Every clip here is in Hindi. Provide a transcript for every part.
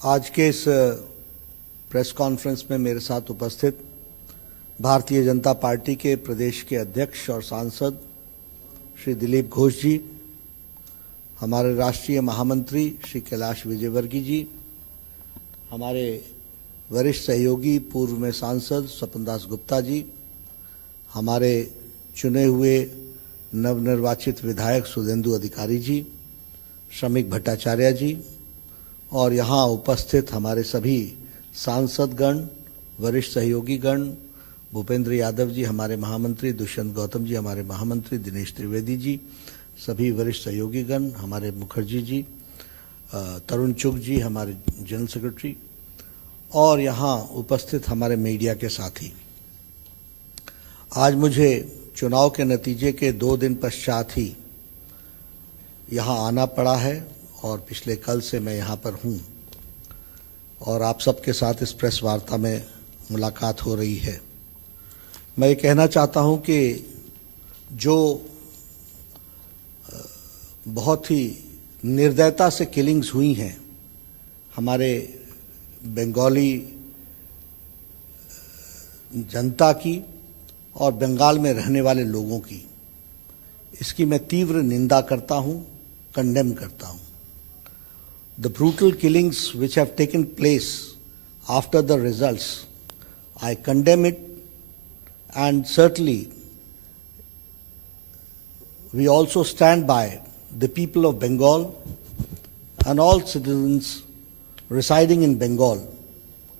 आज के इस प्रेस कॉन्फ्रेंस में मेरे साथ उपस्थित भारतीय जनता पार्टी के प्रदेश के अध्यक्ष और सांसद श्री दिलीप घोष जी, हमारे राष्ट्रीय महामंत्री श्री कैलाश विजयवर्गीय जी, हमारे वरिष्ठ सहयोगी पूर्व में सांसद स्वपन दास गुप्ता जी, हमारे चुने हुए नवनिर्वाचित विधायक सुधेंदु अधिकारी जी, श्रमिक भट्टाचार्य जी और यहाँ उपस्थित हमारे सभी सांसदगण, वरिष्ठ सहयोगी गण, भूपेंद्र यादव जी हमारे महामंत्री, दुष्यंत गौतम जी हमारे महामंत्री, दिनेश त्रिवेदी जी, सभी वरिष्ठ सहयोगी गण, हमारे मुखर्जी जी, तरुण चुग जी हमारे जनरल सेक्रेटरी और यहाँ उपस्थित हमारे मीडिया के साथी। आज मुझे चुनाव के नतीजे के 2 दिन पश्चात ही यहाँ आना पड़ा है और पिछले कल से मैं यहाँ पर हूँ और आप सबके साथ इस प्रेस वार्ता में मुलाकात हो रही है। मैं ये कहना चाहता हूँ कि जो बहुत ही निर्दयता से किलिंग्स हुई हैं हमारे बंगाली जनता की और बंगाल में रहने वाले लोगों की, इसकी मैं तीव्र निंदा करता हूँ, कंडेम करता हूँ। The brutal killings which have taken place after the results, I condemn it, and certainly we also stand by the people of Bengal and all citizens residing in Bengal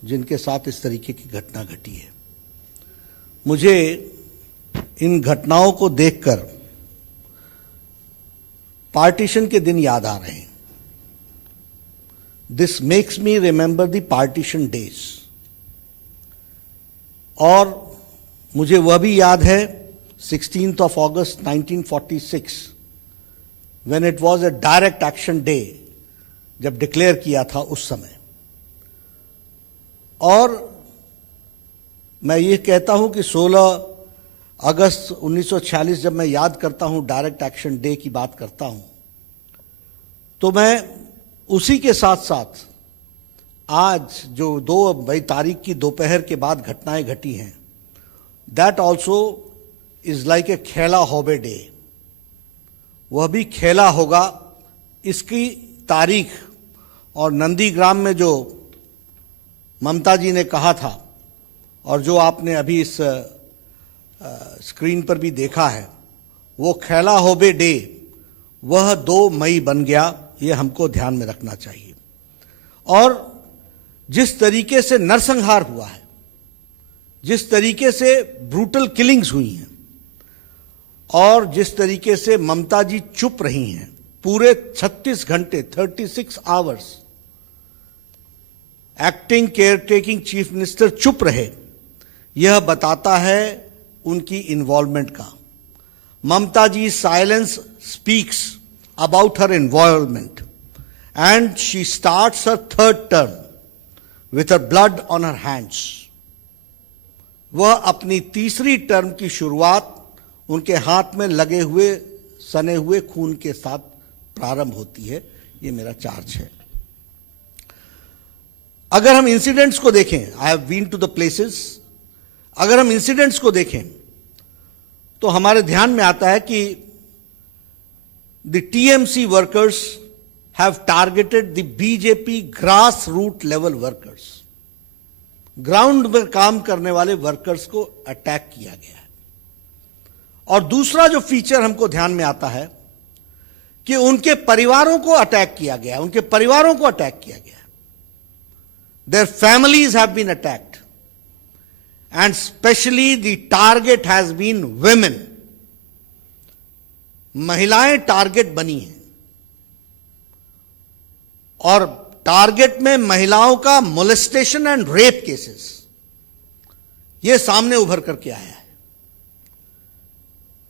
जिनके साथ इस तरीके की घटना घटी है। मुझे इन घटनाओं को देखकर पार्टीशन के दिन याद आ रहे हैं। This makes me remember the partition days। और मुझे वह भी याद है 16th of August 1946 when it was a direct action day, जब डिक्लेयर किया था उस समय। और मैं ये कहता हूं कि 16 अगस्त 1946 जब मैं याद करता हूं, डायरेक्ट एक्शन डे की बात करता हूं, तो मैं उसी के साथ साथ आज जो 2 तारीख की दोपहर के बाद घटनाएं घटी हैं, that also is like a खेला होबे डे। वह भी खेला होगा। इसकी तारीख और नंदीग्राम में जो ममता जी ने कहा था और जो आपने अभी इस स्क्रीन पर भी देखा है, वो खेला होबे डे वह 2 मई बन गया। ये हमको ध्यान में रखना चाहिए। और जिस तरीके से नरसंहार हुआ है, जिस तरीके से ब्रूटल किलिंग्स हुई हैं और जिस तरीके से ममता जी चुप रही हैं, पूरे 36 घंटे 36 hours acting care taking chief minister चुप रहे, यह बताता है उनकी इन्वॉल्वमेंट का। Mamata ji silence speaks about her involvement, and she starts her 3rd term with her blood on her hands। वह अपनी तीसरी टर्म की शुरुआत उनके हाथ में लगे हुए सने हुए खून के साथ प्रारंभ होती है। ये मेरा चार्ज है। अगर हम इंसिडेंट्स को देखें, I have been to the places, अगर हम इंसिडेंट्स को देखें तो हमारे ध्यान में आता है कि the TMC workers have targeted the BJP grassroots level workers। Ground में काम करने वाले वर्कर्स को अटैक किया गया है। और दूसरा जो फीचर हमको ध्यान में आता है कि उनके परिवारों को अटैक किया गया है, उनके परिवारों को अटैक किया गया है। Their families have been attacked and especially the target has been women। महिलाएं टारगेट बनी हैं और टारगेट में महिलाओं का मोलेस्टेशन एंड रेप केसेस ये सामने उभर करके आया है।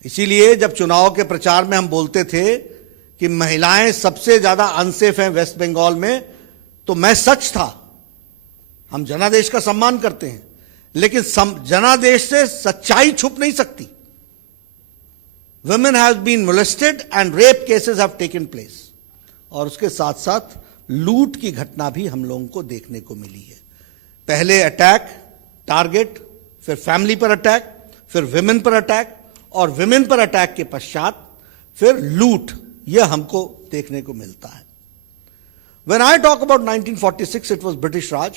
इसीलिए जब चुनाव के प्रचार में हम बोलते थे कि महिलाएं सबसे ज्यादा अनसेफ हैं वेस्ट बंगाल में, तो मैं सच था। हम जनादेश का सम्मान करते हैं, लेकिन जनादेश से सच्चाई छुप नहीं सकती। Women have been molested and rape cases have taken place। और उसके साथ साथ लूट की घटना भी हम लोगों को देखने को मिली है। पहले अटैक, टारगेट, फिर फैमिली पर अटैक, फिर विमेन पर अटैक, और विमेन पर अटैक के पश्चात फिर लूट, यह हमको देखने को मिलता है। When I talk about 1946, it was British Raj,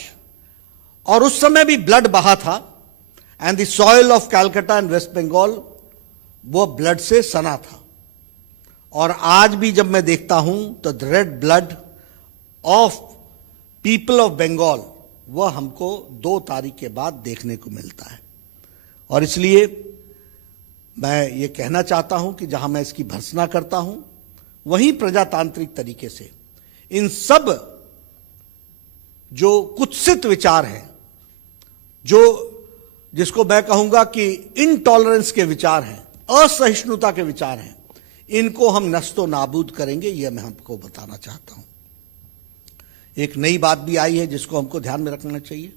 और उस समय भी ब्लड बहा था, and the soil of Calcutta and west Bengal वो ब्लड से सना था। और आज भी जब मैं देखता हूं तो the red blood of people of Bengal वह हमको 2 तारीख के बाद देखने को मिलता है। और इसलिए मैं ये कहना चाहता हूं कि जहां मैं इसकी भर्त्सना करता हूं, वहीं प्रजातांत्रिक तरीके से इन सब जो कुत्सित विचार हैं, जिसको मैं कहूंगा कि इनटॉलरेंस के विचार हैं, असहिष्णुता के विचार हैं, इनको हम नस्तो नाबूद करेंगे, यह मैं हमको बताना चाहता हूं। एक नई बात भी आई है जिसको हमको ध्यान में रखना चाहिए।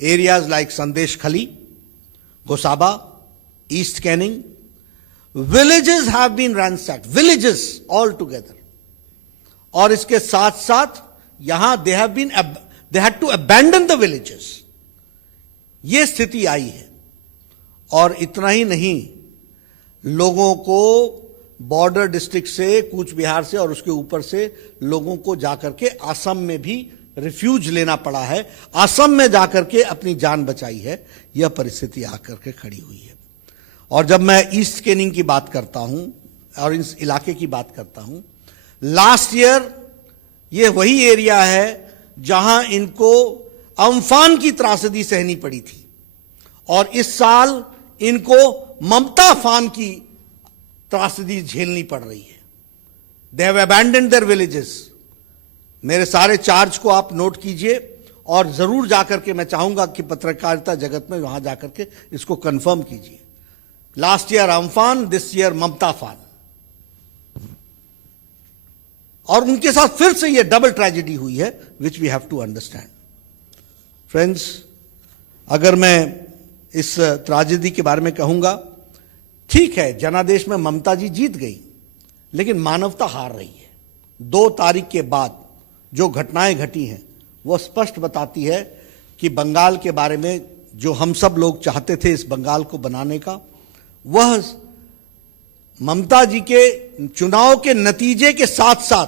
एरियाज लाइक संदेश खली, Gosaba, east Canning, villages have been ransacked, villages all together, और इसके साथ साथ यहां they had to abandon the villages, ये स्थिति आई है। और इतना ही नहीं, लोगों को बॉर्डर डिस्ट्रिक्ट से, कूच बिहार से और उसके ऊपर से लोगों को जाकर के असम में भी रिफ्यूज लेना पड़ा है, असम में जाकर के अपनी जान बचाई है, यह परिस्थिति आकर के खड़ी हुई है। और जब मैं ईस्ट कैनिंग की बात करता हूं और इस इलाके की बात करता हूं, लास्ट ईयर ये वही एरिया है जहां इनको अम्फान की त्रासदी सहनी पड़ी थी, और इस साल इनको ममता फान की त्रासदी झेलनी पड़ रही है। They have abandoned their villages. मेरे सारे चार्ज को आप नोट कीजिए, और जरूर जाकर के मैं चाहूंगा कि पत्रकारिता जगत में वहां जाकर के इसको कंफर्म कीजिए। Last year Amphan, this year Mamata फान, और उनके साथ फिर से यह डबल ट्रेजेडी हुई है, which we have to understand. Friends, अगर मैं इस ट्रेजेडी के बारे में कहूंगा, ठीक है, जनादेश में ममता जी जीत गई, लेकिन मानवता हार रही है। 2 तारीख के बाद जो घटनाएं घटी हैं वह स्पष्ट बताती है कि बंगाल के बारे में जो हम सब लोग चाहते थे इस बंगाल को बनाने का, वह ममता जी के चुनाव के नतीजे के साथ साथ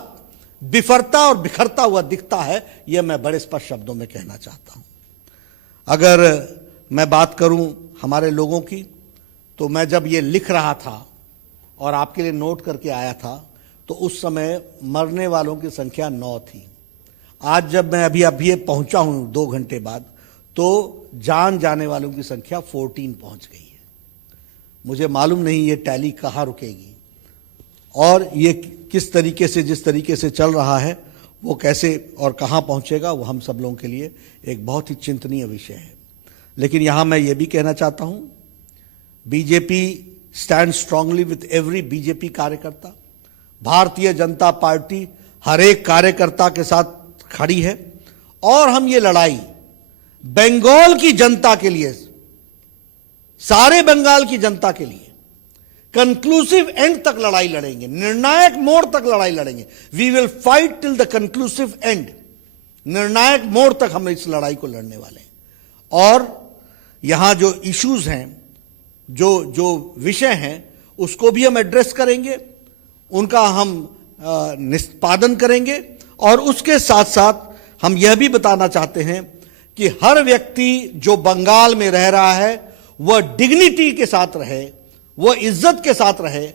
बिफरता और बिखरता हुआ दिखता है। यह मैं बड़े स्पष्ट शब्दों में कहना चाहता हूं। अगर मैं बात करूं हमारे लोगों की, तो मैं जब ये लिख रहा था और आपके लिए नोट करके आया था, तो उस समय मरने वालों की संख्या 9 थी। आज जब मैं अभी पहुंचा हूं 2 घंटे बाद, तो जान जाने वालों की संख्या 14 पहुंच गई है। मुझे मालूम नहीं ये टैली कहाँ रुकेगी, और ये किस तरीके से, जिस तरीके से चल रहा है, वो कैसे और कहाँ पहुंचेगा, वो हम सब लोगों के लिए एक बहुत ही चिंतनीय विषय है। लेकिन यहां मैं ये भी कहना चाहता हूं, BJP stand strongly with every BJP कार्यकर्ता। भारतीय जनता पार्टी हर एक कार्यकर्ता के साथ खड़ी है, और हम ये लड़ाई बंगाल की जनता के लिए, सारे बंगाल की जनता के लिए कंक्लूसिव एंड तक लड़ाई लड़ेंगे, निर्णायक मोड़ तक लड़ाई लड़ेंगे। We will fight till the conclusive end. निर्णायक मोड़ तक हम इस लड़ाई को लड़ने वाले हैं। और यहां जो इश्यूज हैं, जो विषय हैं, उसको भी हम एड्रेस करेंगे, उनका हम निष्पादन करेंगे, और उसके साथ साथ हम यह भी बताना चाहते हैं कि हर व्यक्ति जो बंगाल में रह रहा है वह डिग्निटी के साथ रहे, वह इज्जत के साथ रहे,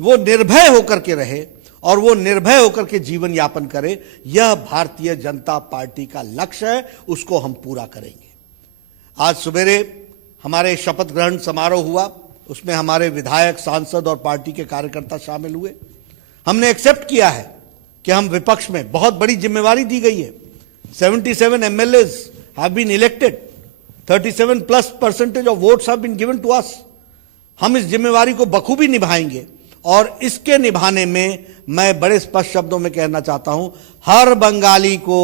वो निर्भय होकर के रहे, और वो निर्भय होकर के जीवन यापन करे। यह भारतीय जनता पार्टी का लक्ष्य है, उसको हम पूरा करेंगे। आज सवेरे हमारे शपथ ग्रहण समारोह हुआ, उसमें हमारे विधायक, सांसद और पार्टी के कार्यकर्ता शामिल हुए। हमने एक्सेप्ट किया है कि हम विपक्ष में, बहुत बड़ी जिम्मेवारी दी गई है। 77 MLAs have been elected, 37+% of votes have been given to us। हम इस जिम्मेवारी को बखूबी निभाएंगे, और इसके निभाने में मैं बड़े स्पष्ट शब्दों में कहना चाहता हूं, हर बंगाली को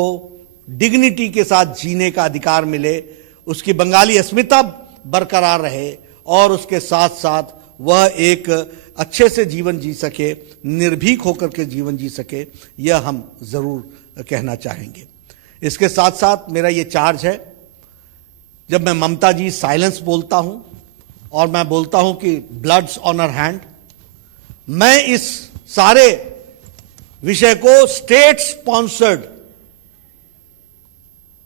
डिग्निटी के साथ जीने का अधिकार मिले, उसकी बंगाली अस्मिता बरकरार रहे, और उसके साथ साथ वह एक अच्छे से जीवन जी सके, निर्भीक होकर के जीवन जी सके। यह हम जरूर कहना चाहेंगे। इसके साथ साथ मेरा ये चार्ज है, जब मैं ममता जी साइलेंस बोलता हूं और मैं बोलता हूं कि ब्लड्स ऑन हर हैंड, मैं इस सारे विषय को स्टेट स्पॉन्सर्ड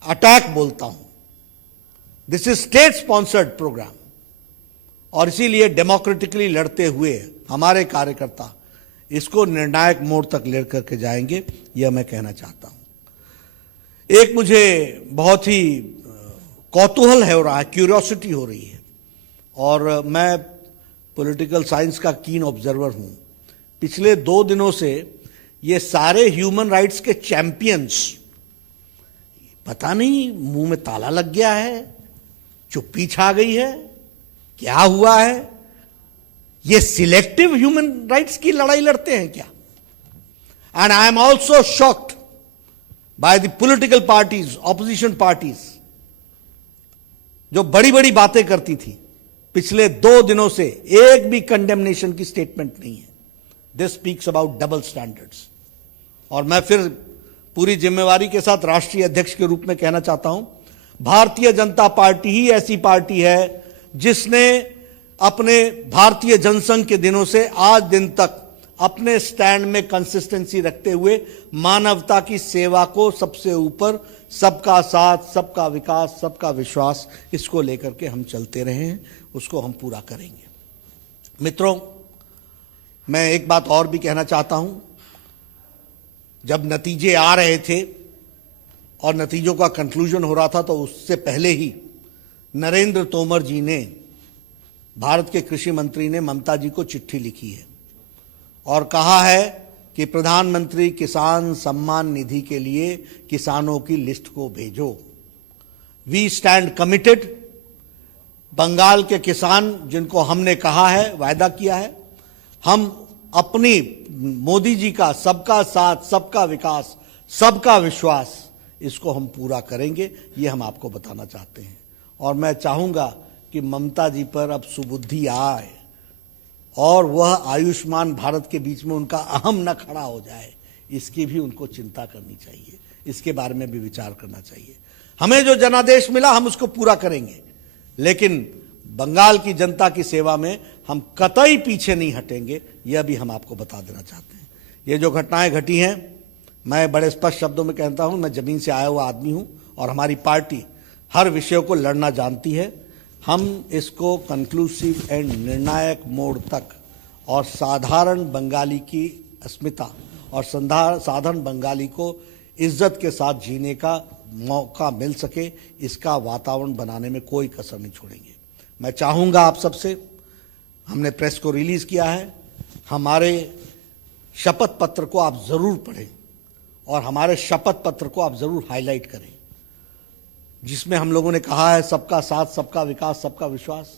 अटैक बोलता हूं। This is state sponsored program, और इसीलिए डेमोक्रेटिकली लड़ते हुए हमारे कार्यकर्ता इसको निर्णायक मोड़ तक लेकर के जाएंगे, यह मैं कहना चाहता हूं। एक मुझे बहुत ही कौतूहल हो रहा है, क्यूरियोसिटी हो रही है, और मैं पॉलिटिकल साइंस का कीन ऑब्जर्वर हूं। पिछले 2 दिनों से ये सारे ह्यूमन राइट्स के चैंपियंस, पता नहीं मुंह में ताला लग गया है, चुप्पी छा गई है, क्या हुआ है, ये सिलेक्टिव ह्यूमन राइट्स की लड़ाई लड़ते हैं क्या? And I am also shocked by the political parties, opposition parties, जो बड़ी बड़ी बातें करती थी, पिछले 2 दिनों से एक भी कंडेमनेशन की स्टेटमेंट नहीं है। This speaks about double standards. और मैं फिर पूरी जिम्मेवारी के साथ राष्ट्रीय अध्यक्ष के रूप में कहना चाहता हूं, भारतीय जनता पार्टी ही ऐसी पार्टी है जिसने अपने भारतीय जनसंघ के दिनों से आज दिन तक अपने स्टैंड में कंसिस्टेंसी रखते हुए मानवता की सेवा को सबसे ऊपर, सबका साथ, सबका विकास, सबका विश्वास, इसको लेकर के हम चलते रहे हैं, उसको हम पूरा करेंगे। मित्रों, मैं एक बात और भी कहना चाहता हूं। जब नतीजे आ रहे थे और नतीजों का कंक्लूजन हो रहा था, तो उससे पहले ही नरेंद्र तोमर जी ने, भारत के कृषि मंत्री ने ममता जी को चिट्ठी लिखी है और कहा है कि प्रधानमंत्री किसान सम्मान निधि के लिए किसानों की लिस्ट को भेजो। We stand committed. बंगाल के किसान, जिनको हमने कहा है, वायदा किया है, हम अपनी मोदी जी का सबका साथ, सबका विकास, सबका विश्वास, इसको हम पूरा करेंगे, ये हम आपको बताना चाहते हैं। और मैं चाहूंगा कि ममता जी पर अब सुबुद्धि आए और वह आयुष्मान भारत के बीच में उनका अहम न खड़ा हो जाए, इसकी भी उनको चिंता करनी चाहिए, इसके बारे में भी विचार करना चाहिए। हमें जो जनादेश मिला हम उसको पूरा करेंगे, लेकिन बंगाल की जनता की सेवा में हम कतई पीछे नहीं हटेंगे, यह भी हम आपको बता देना चाहते हैं। ये जो घटनाएं घटी हैं, मैं बड़े स्पष्ट शब्दों में कहता हूं, मैं जमीन से आया हुआ आदमी हूं और हमारी पार्टी हर विषय को लड़ना जानती है। हम इसको कंक्लूसिव एंड निर्णायक मोड़ तक और साधारण बंगाली की अस्मिता और साधारण बंगाली को इज्जत के साथ जीने का मौका मिल सके, इसका वातावरण बनाने में कोई कसर नहीं छोड़ेंगे। मैं चाहूंगा आप सबसे, हमने प्रेस को रिलीज किया है, हमारे शपथ पत्र को आप जरूर पढ़ें और हमारे शपथ पत्र को आप जरूर हाईलाइट करें, जिसमें हम लोगों ने कहा है सबका साथ, सबका विकास, सबका विश्वास,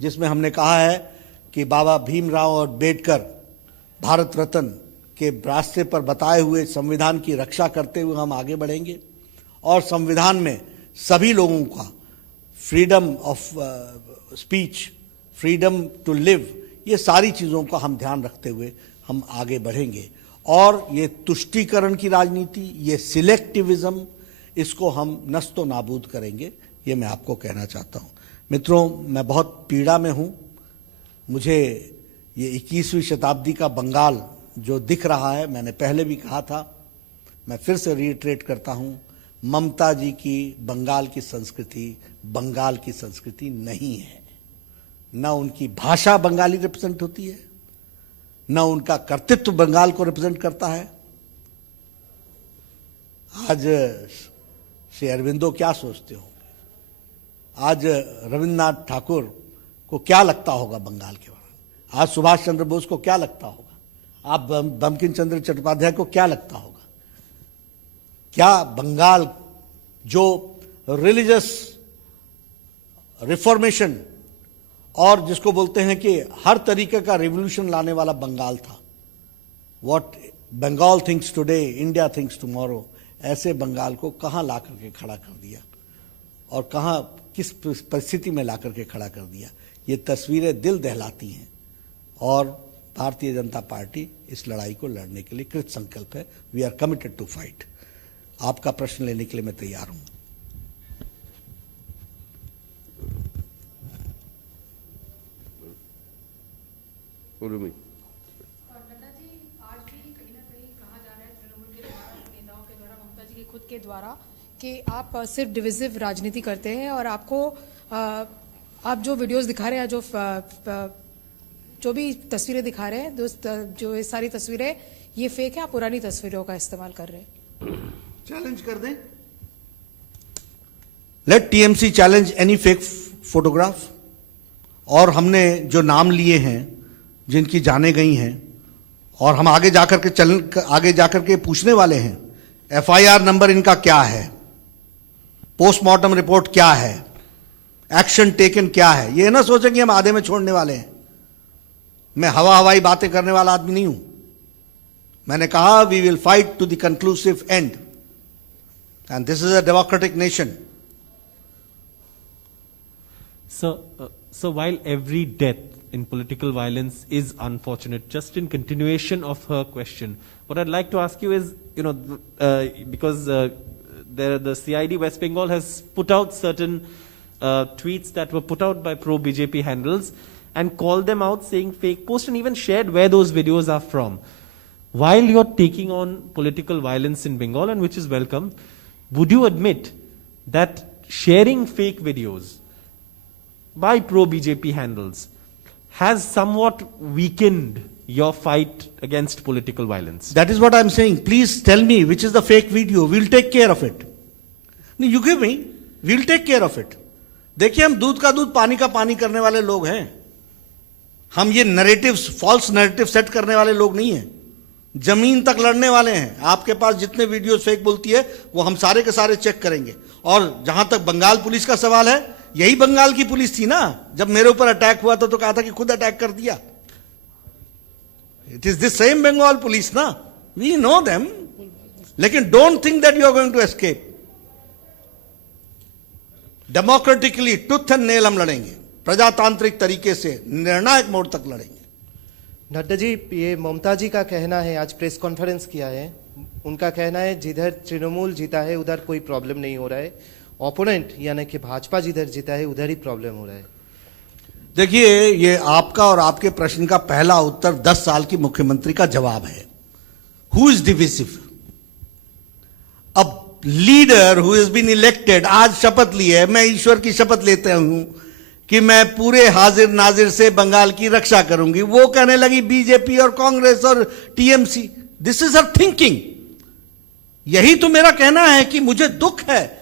जिसमें हमने कहा है कि बाबा भीमराव अम्बेडकर भारत रत्न के रास्ते पर बताए हुए संविधान की रक्षा करते हुए हम आगे बढ़ेंगे और संविधान में सभी लोगों का freedom of speech, freedom to live, ये सारी चीज़ों का हम ध्यान रखते हुए हम आगे बढ़ेंगे। और ये तुष्टीकरण की राजनीति, ये सिलेक्टिविज्म, इसको हम नस्तो नाबूद करेंगे, ये मैं आपको कहना चाहता हूँ। मित्रों, मैं बहुत पीड़ा में हूँ। मुझे ये 21वीं शताब्दी का बंगाल जो दिख रहा है, मैंने पहले भी कहा था, मैं फिर से रिइटरेट करता हूँ, ममता जी की बंगाल की संस्कृति बंगाल की संस्कृति नहीं है। न उनकी भाषा बंगाली रिप्रेजेंट होती है, न उनका कर्तृत्व बंगाल को रिप्रेजेंट करता है। आज श्री अरविंदो क्या सोचते होंगे, आज रविन्द्रनाथ ठाकुर को क्या लगता होगा बंगाल के बारे में, आज सुभाष चंद्र बोस को क्या लगता होगा, आप बंकिम चंद्र चट्टोपाध्याय को क्या लगता होगा। क्या बंगाल जो रिलीजियस रिफॉर्मेशन और जिसको बोलते हैं कि हर तरीके का रिवॉल्यूशन लाने वाला बंगाल था, what Bengal thinks today India thinks tomorrow, ऐसे बंगाल को कहां ला करके खड़ा कर दिया और कहां किस परिस्थिति में ला करके खड़ा कर दिया, ये तस्वीरें दिल दहलाती हैं। और भारतीय जनता पार्टी इस लड़ाई को लड़ने के लिए कृत संकल्प है। We are committed to fight. आपका प्रश्न लेने के लिए मैं तैयार हूं। नड्डा जी, आज भी कहीं ना कहीं कहा जा रहा है तृणमूल के द्वारा, नेताओं के द्वारा, ममता जी के खुद के द्वारा, कि आप सिर्फ डिविजिव राजनीति करते हैं और आपको आप जो वीडियोस दिखा रहे हैं, जो भी तस्वीरें दिखा रहे हैं, जो ये सारी तस्वीरें ये फेक है, आप पुरानी तस्वीरों का इस्तेमाल कर रहे हैं। चैलेंज कर दें, let TMC challenge any fake photograph. और हमने जो नाम लिए हैं, जिनकी जाने गई हैं, और हम आगे जाकर के पूछने वाले हैं, एफआईआर नंबर इनका क्या है, पोस्टमार्टम रिपोर्ट क्या है, एक्शन टेकन क्या है। ये ना सोचें कि हम आधे में छोड़ने वाले हैं। मैं हवाई बातें करने वाला आदमी नहीं हूं। मैंने कहा we will fight to the conclusive end, and this is a democratic nation. So while every death in political violence is unfortunate, just in continuation of her question, what I'd like to ask you is, because the CID West Bengal has put out certain tweets that were put out by pro-BJP handles and called them out saying fake posts and even shared where those videos are from. While you're taking on political violence in Bengal, and which is welcome, would you admit that sharing fake videos by pro-BJP handles has somewhat weakened your fight against political violence? That is what I'm saying. Please tell me which is the fake video. We'll take care of it. No, you give me. We'll take care of it. देखिए, हम दूध का दूध पानी का पानी करने वाले लोग हैं। हम ये नैरेटिव्स, फॉल्स नैरेटिव सेट करने वाले लोग नहीं हैं। जमीन तक लड़ने वाले हैं। आपके पास जितने वीडियोस फेक बोलती है वो हम सारे के सारे चेक करेंगे। और जहां तक बंगाल पुलिस का सवाल है, यही बंगाल की पुलिस थी ना, जब मेरे ऊपर अटैक हुआ था तो कहा था कि खुद अटैक कर दिया। It is this same Bengal police ना, वी नो देम। लेकिन don't think that you are going to escape. Democratically tooth and nail हम लड़ेंगे, प्रजातांत्रिक तरीके से निर्णायक मोड़ तक लड़ेंगे। नड्डा जी, ये ममता जी का कहना है, आज प्रेस कॉन्फ्रेंस किया है, उनका कहना है जिधर तृणमूल जीता है उधर कोई प्रॉब्लम नहीं हो रहा है, ओपोनेंट यानी कि भाजपा जिधर जीता है उधर ही प्रॉब्लम हो रहा है। देखिए, ये आपका और आपके प्रश्न का पहला उत्तर 10 साल की मुख्यमंत्री का जवाब है। Who is divisive? अब leader who is been elected, आज शपथ ली है, मैं ईश्वर की शपथ लेता हूं कि मैं पूरे हाजिर नाजिर से बंगाल की रक्षा करूंगी। वो कहने लगी बीजेपी और कांग्रेस और TMC. This is her thinking. यही तो मेरा कहना है कि मुझे दुख है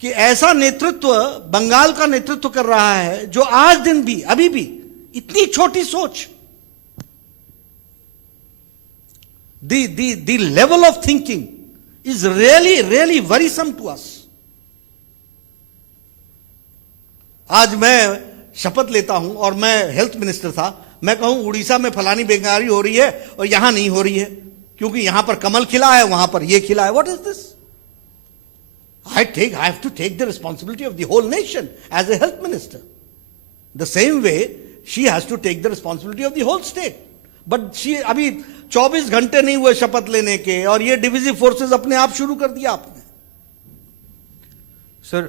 कि ऐसा नेतृत्व बंगाल का नेतृत्व कर रहा है जो आज दिन भी, अभी भी इतनी छोटी सोच, the level of thinking is really really worrisome to us. आज मैं शपथ लेता हूं और मैं हेल्थ मिनिस्टर था, मैं कहूं उड़ीसा में फलानी बीमारी हो रही है और यहां नहीं हो रही है क्योंकि यहां पर कमल खिला है, वहां पर यह खिला है। What is this? I have to take the responsibility of the whole nation as a health minister. The same way she has to take the responsibility of the whole state. But she अभी 24 घंटे नहीं हुए शपथ लेने के और ये डिविजिव फोर्सेस अपने आप शुरू कर दिया आपने। Sir,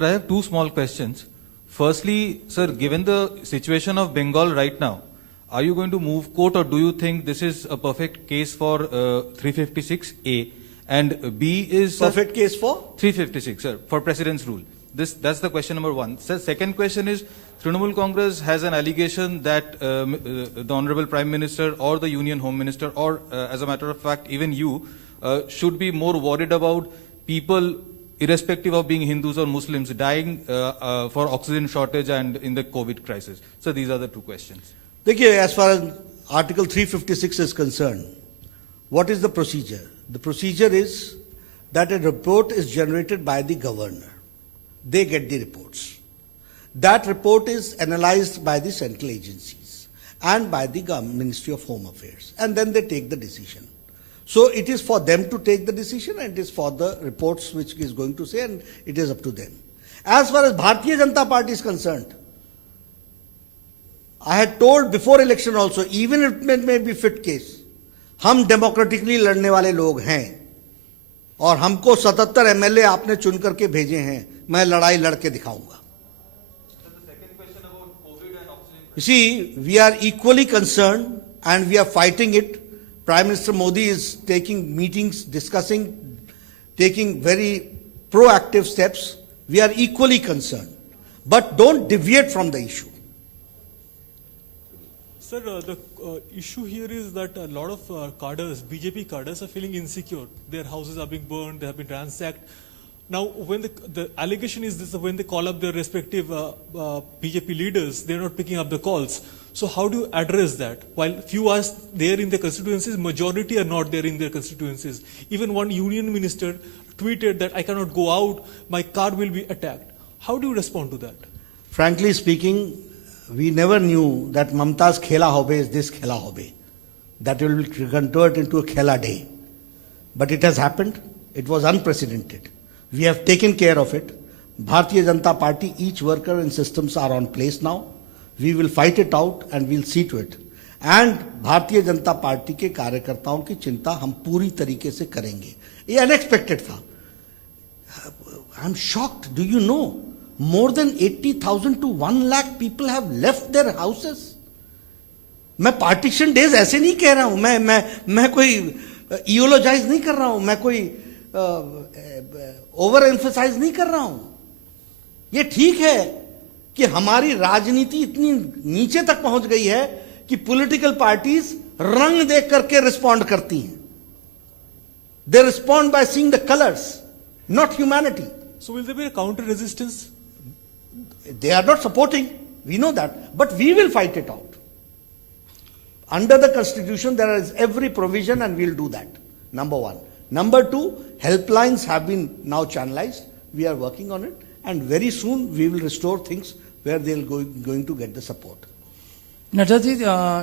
I have two small questions. Firstly, sir, given the situation of Bengal right now, are you going to move court or do you think this is a perfect case for 356A? And B is Perfect case for 356, sir, for President's rule. That's the question number one. Sir, second question is, Trinamool Congress has an allegation that the Honorable Prime Minister or the Union Home Minister or as a matter of fact even you should be more worried about people irrespective of being Hindus or Muslims dying for oxygen shortage and in the COVID crisis. So these are the two questions. देखिए, as far as Article 356 is concerned, what is the procedure? The procedure is that a report is generated by the governor. They get the reports. That report is analyzed by the central agencies and by the Ministry of Home Affairs, and then they take the decision. So it is for them to take the decision, and it is for the reports which is going to say, and it is up to them. As far as Bharatiya Janata Party is concerned, I had told before election also, even if it may be fit case, हम डेमोक्रेटिकली लड़ने वाले लोग हैं। और हमको 77 एमएलए आपने चुन करके भेजे हैं, मैं लड़ाई लड़के दिखाऊंगा। You see, we are equally concerned and we are fighting it. Prime Minister Modi is taking meetings, discussing, taking very proactive steps. We are equally concerned. But don't deviate from the issue. Sir, the issue here is that a lot of cadres, BJP cadres, are feeling insecure. Their houses are being burned, they have been ransacked. Now, when the allegation is this, when they call up their respective BJP leaders, they're not picking up the calls. So how do you address that? While few are there in their constituencies, majority are not there in their constituencies. Even one union minister tweeted that I cannot go out, my car will be attacked. How do you respond to that? Frankly speaking, we never knew that Mamta's Khela Hobe is this Khela Hobe. That will be converted into a Khela day. But it has happened. It was unprecedented. We have taken care of it. Bharatiya Janata Party, each worker and systems are on place now. We will fight it out and we'll see to it. And Bharatiya Janata Party के कार्यकर्ताओं की चिंता हम पूरी तरीके से करेंगे. ये unexpected था. I'm shocked. Do you know? More than 80,000 to 1 lakh people have left their houses. मैं partition days ऐसे नहीं कह रहा हूं. मैं कोई ईओलोजाइज नहीं कर रहा हूं. मैं कोई ओवर एम्फसाइज नहीं कर रहा हूं. ये ठीक है कि हमारी राजनीति इतनी नीचे तक पहुंच गई है कि पॉलिटिकल पार्टीज रंग देख करके रिस्पॉन्ड करती हैं. They respond by seeing the colours, not humanity. So will there be a counter resistance? They are not supporting. We know that. But we will fight it out. Under the Constitution, there is every provision and we'll do that. Number one. Number two, helplines have been now channelized. We are working on it. And very soon we will restore things where they will going to get the support. Nadda ji,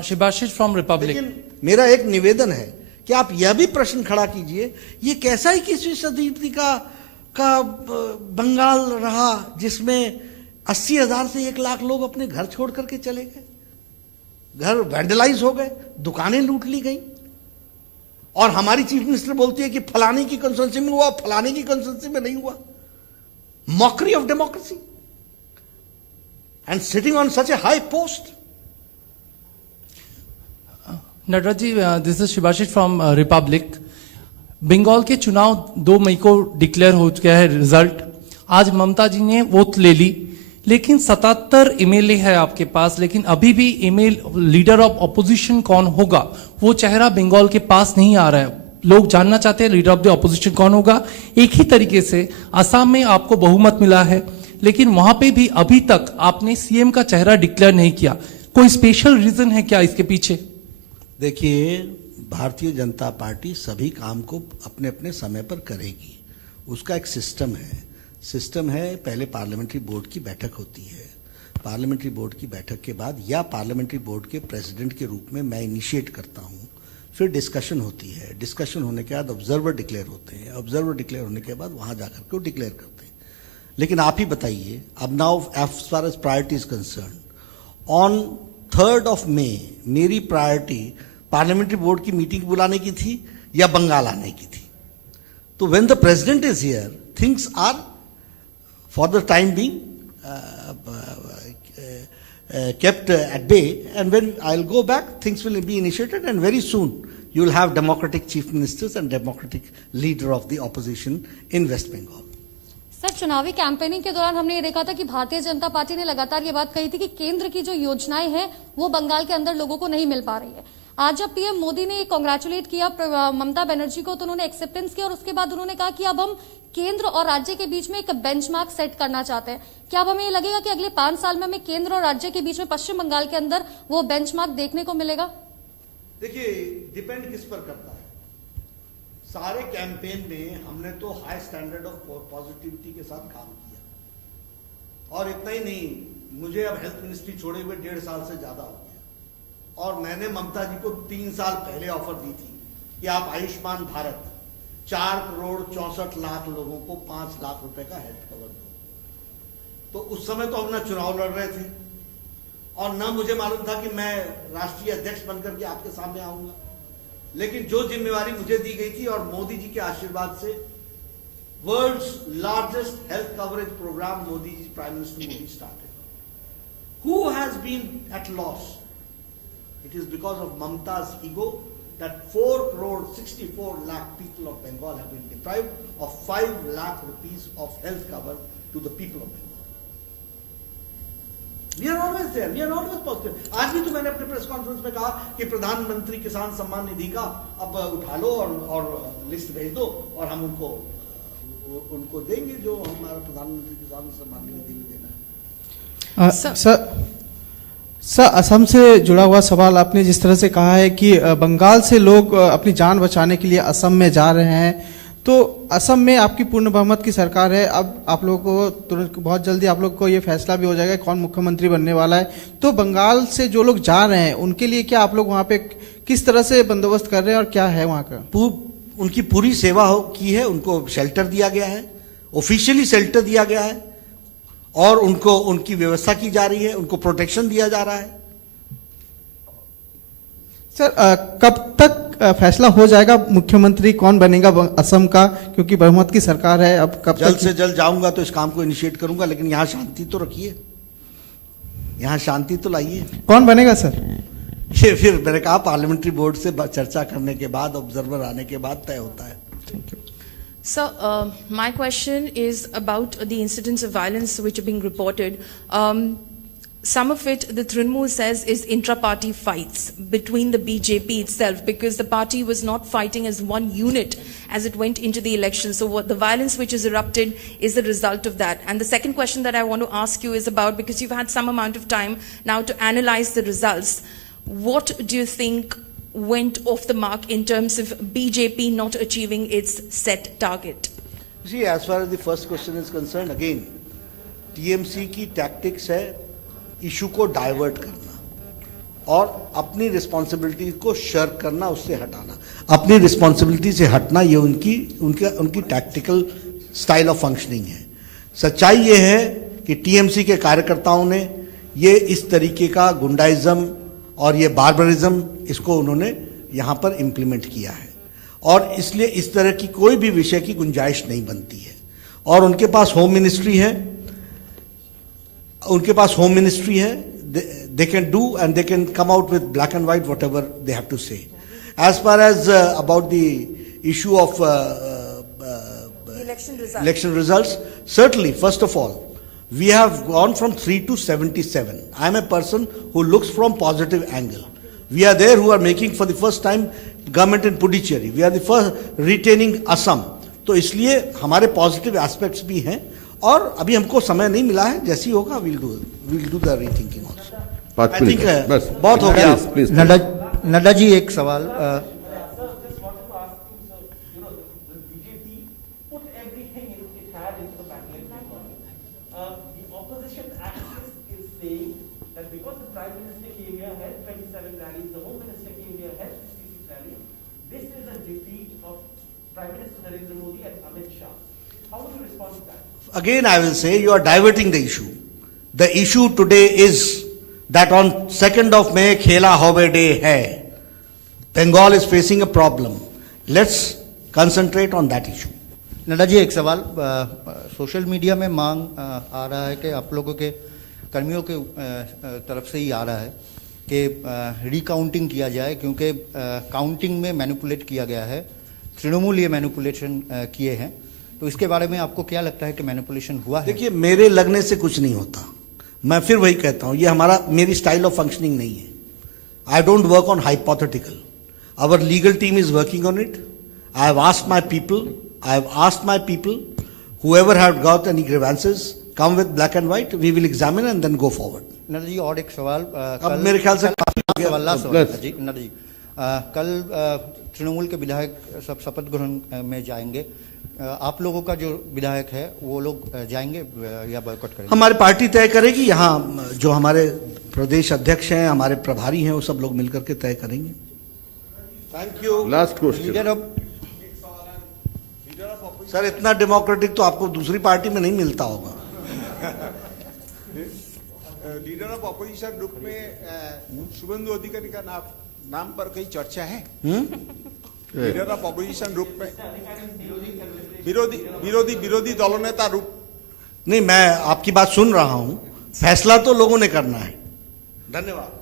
Shibashish from Republic. लेकिन मेरा एक निवेदन है कि आप यह भी प्रश्न खड़ा कीजिए, ये कैसा 21वीं सदी का बंगाल रहा जिसमें 80,000 से 1 लाख लोग अपने घर छोड़ करके चले गए, घर वैंडलाइज हो गए, दुकानें लूट ली गई, और हमारी चीफ मिनिस्टर बोलती है कि फलाने की कंस्टिट्यूंसी में हुआ, फलाने की कंस्टिट्यूंसी में नहीं हुआ. Mockery of democracy and sitting on such a high post. Nadda ji, this is Shibashish from Republic. Bengal के चुनाव 2 मई को डिक्लेयर हो चुका है रिजल्ट. आज ममता जी ने वोट ले ली, लेकिन 77 एमएलए है आपके पास, लेकिन अभी भी लीडर ऑफ ऑपोजिशन कौन होगा वो चेहरा बंगाल के पास नहीं आ रहा है. लोग जानना चाहते हैं लीडर ऑफ द ऑपोजिशन कौन होगा. एक ही तरीके से असम में आपको बहुमत मिला है, लेकिन वहां पे भी अभी तक आपने सीएम का चेहरा डिक्लेयर नहीं किया. कोई स्पेशल रीजन है क्या इसके पीछे? देखिए, भारतीय जनता पार्टी सभी काम को अपने अपने समय पर करेगी. उसका एक सिस्टम है. पहले पार्लियामेंट्री बोर्ड की बैठक होती है. पार्लियामेंट्री बोर्ड की बैठक के बाद या पार्लियामेंट्री बोर्ड के प्रेसिडेंट के रूप में मैं इनिशिएट करता हूं. फिर डिस्कशन होती है. डिस्कशन होने के बाद ऑब्जर्वर डिक्लेयर होते हैं. ऑब्जर्वर डिक्लेयर होने के बाद वहां जाकर के वो डिक्लेयर करते हैं. लेकिन आप ही बताइए, अब now as far as priority is concern, on 3rd May मेरी प्रायोरिटी पार्लियामेंट्री बोर्ड की मीटिंग बुलाने की थी या बंगाल आने की थी. तो when the president is here, things are for the time being kept at bay, and when I'll go back, things will be initiated, and very soon you will have democratic chief ministers and democratic leader of the opposition in West Bengal. Sir, चुनावी कैंपेनिंग के दौरान हमने ये देखा था कि भारतीय जनता पार्टी ने लगातार ये बात कही थी कि केंद्र की जो योजनाएं हैं वो बंगाल के अंदर लोगों को नहीं मिल पा रही है. आज जब पीएम मोदी ने कांग्रेचुलेट किया ममता बनर्जी को, तो उन्होंने एक्सेप्टेंस किया और उसके बाद उन्होंने कहा कि अब हम केंद्र और राज्य के बीच में एक बेंचमार्क सेट करना चाहते हैं. क्या अब हमें ये लगेगा कि अगले 5 साल में हमें केंद्र और राज्य के बीच में पश्चिम बंगाल के अंदर वो बेंचमार्क देखने को मिलेगा? देखिए, डिपेंड किस पर करता है. सारे कैंपेन में हमने तो हाई स्टैंडर्ड ऑफ पॉजिटिविटी के साथ काम किया, और इतना ही नहीं, मुझे अब हेल्थ मिनिस्ट्री छोड़े हुए 1.5 साल से ज्यादा हो गया, और मैंने ममता जी को 3 साल पहले ऑफर दी थी कि आप आयुष्मान भारत 4 करोड़ 64 लाख लोगों को 5 लाख रुपए का हेल्थ कवर दो. तो उस समय तो हम ना चुनाव लड़ रहे थे और ना मुझे मालूम था कि मैं राष्ट्रीय अध्यक्ष बनकर के आपके सामने आऊंगा. लेकिन जो जिम्मेवारी मुझे दी गई थी और मोदी जी के आशीर्वाद से world's largest health coverage program Prime Minister Modi started. Who has been at loss? It is because of Mamta's ego that 4 crore 64 lakh people of Bengal have been deprived of 5 lakh rupees of health cover to the people of Bengal. We are always there. We are always positive. आज भी तो मैंने अपने प्रेस कॉन्फ्रेंस में कहा कि प्रधानमंत्री किसान सम्मान निधि का अब उठा लो और लिस्ट भेज दो और हम उनको देंगे जो हमारा प्रधानमंत्री किसान सम्मान निधि में देना है। सर, असम से जुड़ा हुआ सवाल आपने जिस तरह से कहा है कि बंगाल से लोग अपनी जान बचाने के लिए असम में जा रहे हैं, तो असम में आपकी पूर्ण बहुमत की सरकार है। अब आप लोगों को तुरंत बहुत जल्दी आप लोग को ये फैसला भी हो जाएगा कौन मुख्यमंत्री बनने वाला है। तो बंगाल से जो लोग जा रहे हैं उनके लिए क्या आप लोग वहां पे किस तरह से बंदोबस्त कर रहे हैं और क्या है वहां का? उनकी पूरी सेवा की है, उनको शेल्टर दिया गया है, ऑफिशियली शेल्टर दिया गया है और उनको उनकी व्यवस्था की जा रही है, उनको प्रोटेक्शन दिया जा रहा है। सर, कब तक फैसला हो जाएगा मुख्यमंत्री कौन बनेगा असम का, क्योंकि बहुमत की सरकार है? अब कब जल्द से जल्द जाऊंगा तो इस काम को इनिशिएट करूंगा, लेकिन यहां शांति तो रखिए, यहां शांति तो लाइए। कौन बनेगा सर? ये फिर मैंने कहा पार्लियामेंट्री बोर्ड से चर्चा करने के बाद, ऑब्जर्वर आने के बाद तय होता है। Thank you. Sir, my question is about the incidents of violence which are being reported. Some of it, the Trinamool says, is intra-party fights between the BJP itself, because the party was not fighting as one unit as it went into the election. So what the violence which is erupted is the result of that. And the second question that I want to ask you is about, because you've had some amount of time now to analyze the results, what do you think went off the mark in terms of BJP not achieving its set target? See, as far as the first question is concerned, again, TMC की tactics है इशू को डाइवर्ट करना और अपनी रिस्पॉन्सिबिलिटी को शर्क करना, उससे हटाना। अपनी रिस्पॉन्सिबिलिटी से हटना ये उनकी टैक्टिकल स्टाइल ऑफ फंक्शनिंग है। सच्चाई ये है कि टीएमसी के कार्यकर्ताओं ने ये इस तरीके का गुंडाइज्म और ये बार्बरिज्म इसको उन्होंने यहां पर इंप्लीमेंट किया है और इसलिए इस तरह की कोई भी विषय की गुंजाइश नहीं बनती है। और उनके पास होम मिनिस्ट्री है, they can do and they can come out with black and white whatever they have to say. As far as about the issue of election results, certainly, first of all, we have gone from 3 to 77. I am a person who looks from positive angle. We are there who are making for the first time government in Puducherry. We are the first retaining Assam. तो इसलिए हमारे पॉजिटिव एस्पेक्ट्स भी हैं और अभी हमको समय नहीं मिला है, जैसी होगा we'll do the rethinking also. I think बहुत हो गया। नड्डा जी एक सवाल, Again, I will say you are diverting the issue. The issue today is that on 2nd of May, Khela Hobe Day hai. Bengal is facing a problem. Let's concentrate on that issue. Nadda ji एक सवाल, सोशल मीडिया में मांग आ रहा है कि आप लोगों के कर्मियों के तरफ से ही आ रहा है कि रिकाउंटिंग किया जाए, क्योंकि काउंटिंग में मैनिपुलेट किया गया है, तृणमूल ये मैनिपुलेशन किए हैं, तो इसके बारे में आपको क्या लगता है कि मैनिपुलेशन हुआ है? देखिए, मेरे लगने से कुछ नहीं होता। मैं फिर वही कहता हूं, ये मेरी स्टाइल ऑफ फंक्शनिंग नहीं है। I don't work on hypothetical. Our legal team is working on it. I have asked my people whoever had got any grievances come with black and white, we will examine and then go forward. Nadda ji और एक सवाल, अब मेरे ख्याल से नड्डा जी कल तृणमूल के विधायक सब शपथ ग्रहण में जाएंगे, आप लोगों का जो विधायक है वो लोग जाएंगे या बॉयकॉट करेंगे? हमारी पार्टी तय करेगी। यहाँ जो हमारे प्रदेश अध्यक्ष हैं, हमारे प्रभारी हैं, वो सब लोग मिलकर के तय करेंगे। Thank you. Last question sir, इतना डेमोक्रेटिक तो आपको दूसरी पार्टी में नहीं मिलता होगा। लीडर ऑफ ऑपोजिशन ग्रुप में शुभेंदु अधिकारी का नाम पर कहीं चर्चा है? लीडर ऑफ ऑपोजिशन ग्रुप में विरोधी दलनेता रूप नहीं, मैं आपकी बात सुन रहा हूं, फैसला तो लोगों ने करना है। धन्यवाद।